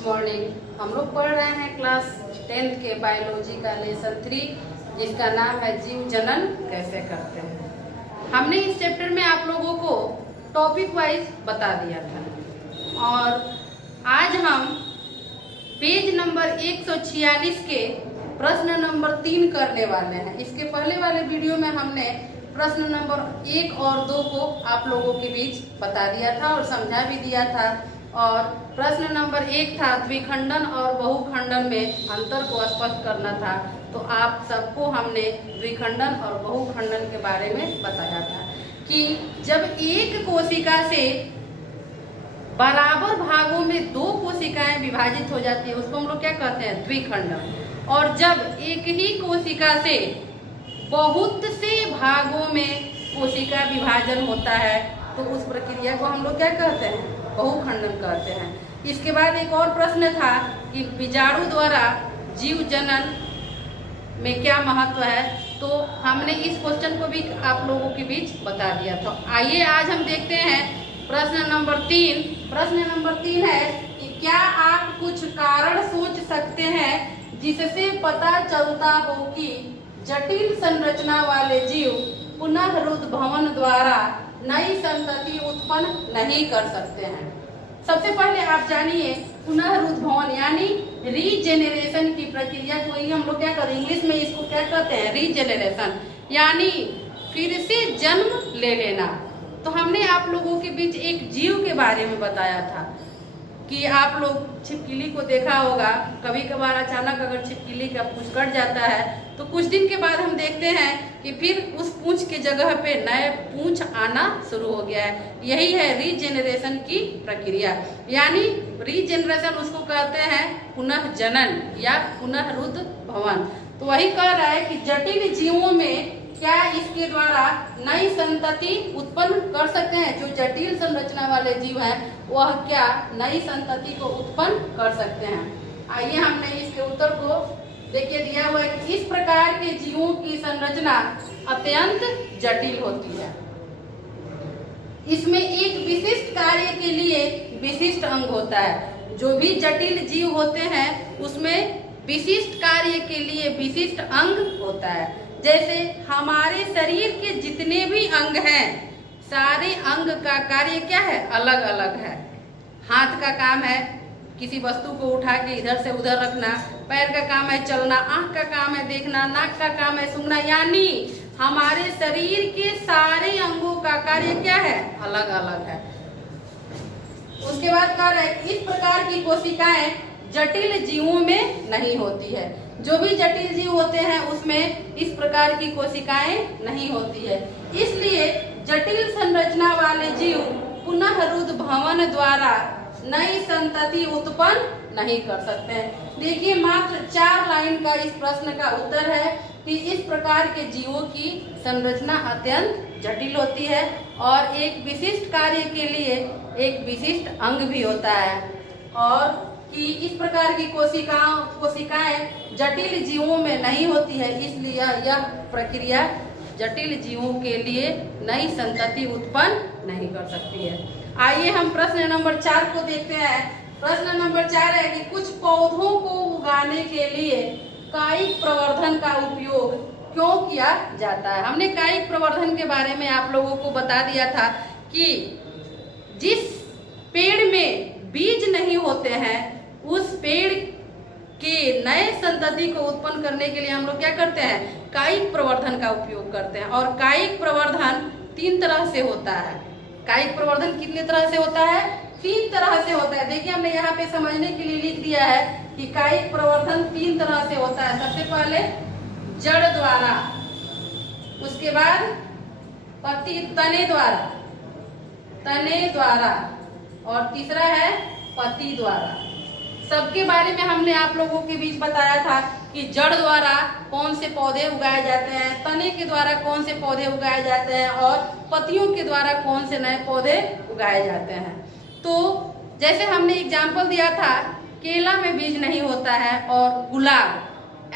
Good morning. हम लोग पढ़ रहे हैं क्लास 10th के बायोलॉजी का लेसन 3 जिसका नाम है जीव जनन कैसे करते हैं। हमने इस चैप्टर में आप लोगों को टॉपिक वाइज बता दिया था और आज हम पेज नंबर 146 के प्रश्न नंबर 3 करने वाले हैं। इसके पहले वाले वीडियो में हमने प्रश्न नंबर 1 और 2 को आप लोगों के बीच बता दिया था और समझा भी दिया था। और प्रश्न नंबर 1 था द्विखंडन और बहुखंडन में अंतर को स्पष्ट करना था। तो आप सबको हमने द्विखंडन और बहुखंडन के बारे में बताया था कि जब एक कोशिका से बराबर भागों में 2 कोशिकाएं विभाजित हो जाती है उसको हम लोग क्या कहते हैं, द्विखंडन। और जब एक ही कोशिका से बहुत से भागों में कोशिका विभाजन होता है तो उस प्रक्रिया को हम लोग क्या कहते हैं, बहुखंडन कहते हैं। इसके बाद एक और प्रश्न था कि बीजाणु द्वारा जीव जनन में क्या महत्व है, तो हमने इस क्वेश्चन को भी आप लोगों के बीच बता दिया था। आइए आज हम देखते हैं प्रश्न नंबर 3। प्रश्न नंबर 3 है कि क्या आप कुछ कारण सोच सकते हैं जिससे पता चलता हो कि जटिल संरचना वाले जीव पुनरुद्भवन द्वारा नई संतति उत्पन्न नहीं कर सकते हैं। सबसे पहले आप जानिए पुनरुद्भवन यानी रीजेनरेशन की प्रक्रिया को ही हम लोग क्या करें, इंग्लिश में इसको क्या कहते हैं, रीजेनरेशन, यानी फिर से जन्म ले लेना। तो हमने आप लोगों के बीच एक जीव के बारे में बताया था कि आप लोग छिपकली को देखा होगा, कभी कभार अचानक अगर छिपकली का पूंछ कट जाता है तो कुछ दिन के बाद हम देखते हैं कि फिर उस पूंछ के जगह पे नए पूंछ आना शुरू हो गया है। यही है रीजेनरेशन की प्रक्रिया, यानी रीजेनरेशन उसको कहते हैं पुनः जनन या पुनरुद्भवन। तो वही कह रहा है कि जटिल जीवों में क्या इसके द्वारा नई संतति उत्पन्न कर सकते हैं। जो जटिल संरचना वाले जीव हैं वह क्या नई संतति को उत्पन्न कर सकते हैं। आइए हमने इसके उत्तर को देखिए दिया हुआ है कि इस प्रकार के जीवों की संरचना अत्यंत जटिल होती है। इसमें एक विशिष्ट कार्य के लिए विशिष्ट अंग होता है। जो भी जटिल जीव होते हैं उसमें विशिष्ट कार्य के लिए विशिष्ट अंग होता है। जैसे हमारे शरीर के जितने भी अंग हैं सारे अंग का कार्य क्या है, अलग अलग है। हाथ का काम है किसी वस्तु को उठा के इधर से उधर रखना, पैर का काम है चलना, आंख का काम है देखना, नाक का काम है सूंघना, यानी हमारे शरीर के सारे अंगों का कार्य क्या है, अलग अलग है। उसके बाद कह रहे हैं इस प्रकार की कोशिकाएं जटिल जीवों में नहीं होती है। जो भी जटिल जीव होते हैं उसमें इस प्रकार की कोशिकाएं नहीं होती है। इसलिए जटिल संरचना वाले जीव पुनरुद्भवन द्वारा नई संतति उत्पन्न नहीं कर सकते हैं। देखिए मात्र 4 लाइन का इस प्रश्न का उत्तर है कि इस प्रकार के जीवों की संरचना अत्यंत जटिल होती है और एक विशिष्ट कार्य के लिए एक विशिष्ट अंग भी होता है, और कि इस प्रकार की कोशिकाएं जटिल जीवों में नहीं होती है। इसलिए यह प्रक्रिया जटिल जीवों के लिए नई संतति उत्पन्न नहीं कर सकती है। आइए हम प्रश्न नंबर 4 को देखते हैं। प्रश्न नंबर 4 है कि कुछ पौधों को उगाने के लिए कायिक प्रवर्धन का उपयोग क्यों किया जाता है। हमने कायिक प्रवर्धन के बारे में आप लोगों को बता दिया था कि जिस पेड़ में बीज नहीं होते हैं उस पेड़ के नए संतति को उत्पन्न करने के लिए हम लोग क्या करते हैं, कायिक प्रवर्धन का उपयोग करते हैं। और कायिक प्रवर्धन 3 तरह से होता है। कायिक प्रवर्धन कितने तरह से होता है, 3 तरह से होता है। देखिए हमने यहाँ पे समझने के लिए लिख दिया है कि कायिक प्रवर्धन 3 तरह से होता है। सबसे पहले जड़ द्वारा, उसके बाद तने द्वारा और तीसरा है पत्ती द्वारा। सबके बारे में हमने आप लोगों के बीच बताया था कि जड़ द्वारा कौन से पौधे उगाए जाते हैं, तने के द्वारा कौन से पौधे उगाए जाते हैं और पत्तियों के द्वारा कौन से नए पौधे उगाए जाते हैं। तो जैसे हमने एग्जाम्पल दिया था केला में बीज नहीं होता है और गुलाब,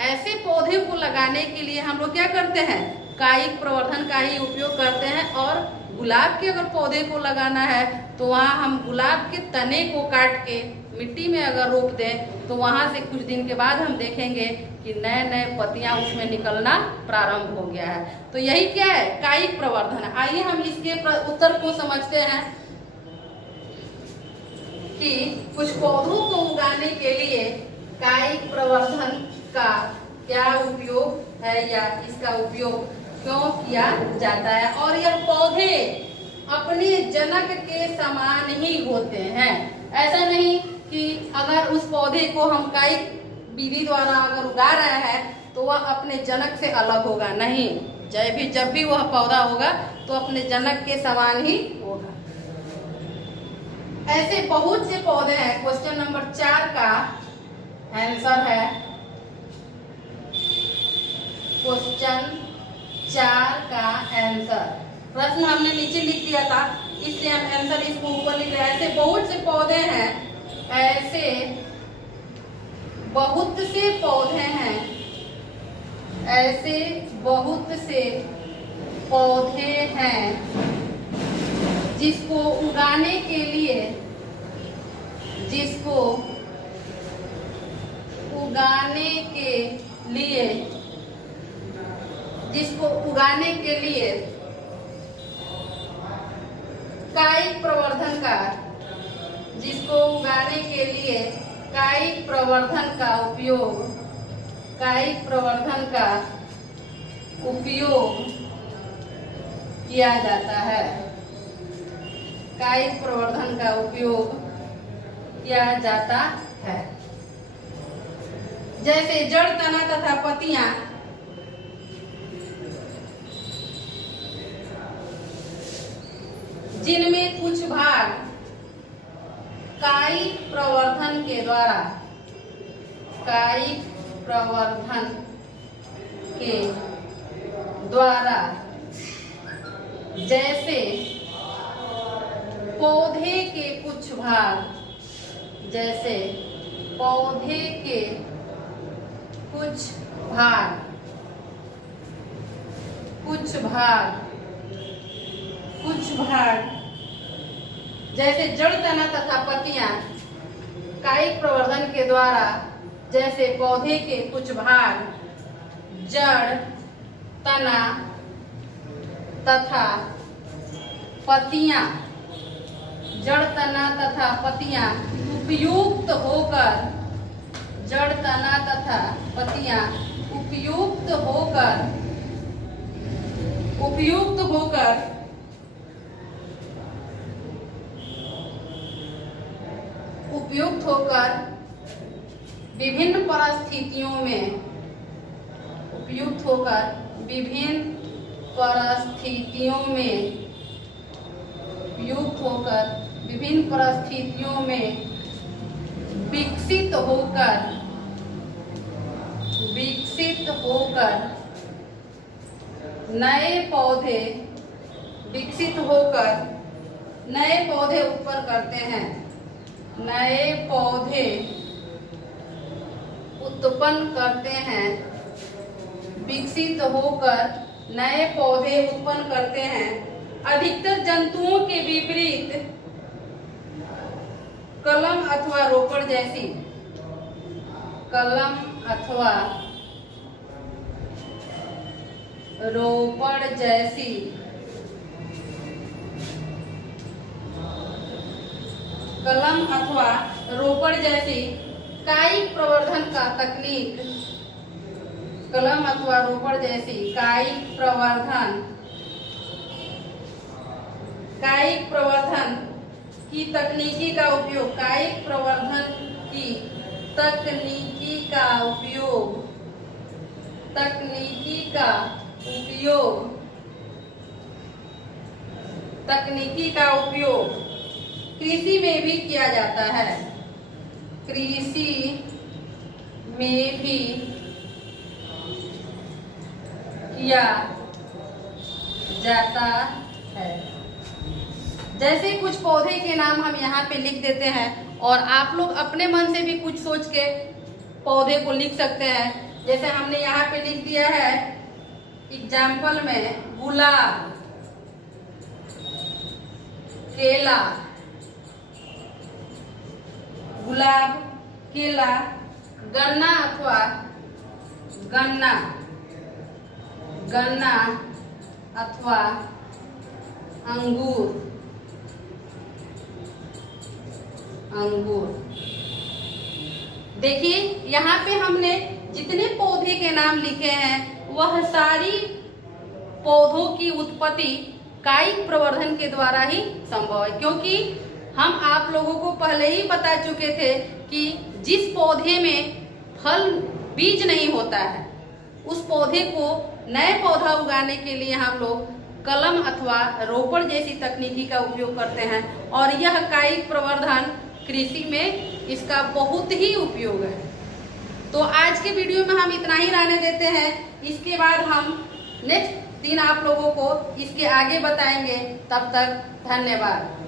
ऐसे पौधे को लगाने के लिए हम लोग क्या करते हैं, कायिक प्रवर्धन का ही उपयोग करते हैं। और गुलाब के अगर पौधे को लगाना है तो वहाँ हम गुलाब के तने को काट के मिट्टी में अगर रोप दें तो वहाँ से कुछ दिन के बाद हम देखेंगे कि नए नए पत्तियाँ उसमें निकलना प्रारंभ हो गया है। तो यही क्या है, कायिक प्रवर्धन। आइए हम इसके उत्तर को समझते हैं कि कुछ पौधों को उगाने के लिए कायिक प्रवर्धन का क्या उपयोग है या इसका उपयोग क्यों किया जाता है। और यह पौधे अपने जनक के समान ही होते हैं। ऐसा नहीं कि अगर उस पौधे को हम कायिक विधि द्वारा अगर उगा रहे हैं तो वह अपने जनक से अलग होगा, नहीं। जब भी वह पौधा होगा तो अपने जनक के समान ही होगा। ऐसे बहुत से पौधे हैं। क्वेश्चन नंबर 4 का आंसर है, क्वेश्चन 4 का आंसर, प्रश्न हमने नीचे लिख दिया था इसलिए हम आंसर इसको ऊपर लिख रहे हैं। ऐसे बहुत से पौधे हैं, ऐसे बहुत से पौधे हैं, ऐसे बहुत से पौधे हैं जिसको उगाने के लिए कायिक प्रवर्धन का उपयोग किया जाता है। कायिक प्रवर्धन का उपयोग किया जाता है। जैसे जड़, तना तथा पत्तियां जिनमें कुछ भाग कायिक प्रवर्धन के द्वारा जैसे पौधे के कुछ भाग जैसे जड़, तना तथा पत्तियां कायिक प्रवर्धन के द्वारा जैसे पौधे के कुछ भाग जड़, तना तथा पत्तियां उपयुक्त होकर विभिन्न परिस्थितियों में विकसित होकर नए पौधे उत्पन्न करते हैं। विकसित होकर नए पौधे उत्पन्न करते हैं। अधिकतर जंतुओं के विपरीत कलम अथवा रोपड़ जैसी कायिक प्रवर्धन का तकनीक कायिक प्रवर्धन की तकनीकी का उपयोग कृषि में भी किया जाता है। जैसे कुछ पौधे के नाम हम यहाँ पे लिख देते हैं और आप लोग अपने मन से भी कुछ सोच के पौधे को लिख सकते हैं। जैसे हमने यहाँ पे लिख दिया है एग्जाम्पल में गुलाब, केला, गुलाब, केला, गन्ना अथवा गन्ना अथवा अंगूर। देखिए यहाँ पे हमने जितने पौधे के नाम लिखे हैं वह सारी पौधों की उत्पत्ति कायिक प्रवर्धन के द्वारा ही संभव है, क्योंकि हम आप लोगों को पहले ही बता चुके थे कि जिस पौधे में फल बीज नहीं होता है उस पौधे को नए पौधा उगाने के लिए हम लोग कलम अथवा रोपण जैसी तकनीकी का उपयोग करते हैं, और यह कायिक प्रवर्धन कृषि में इसका बहुत ही उपयोग है। तो आज के वीडियो में हम इतना ही रहने देते हैं। इसके बाद हम नेक्स्ट दिन आप लोगों को इसके आगे बताएंगे। तब तक धन्यवाद।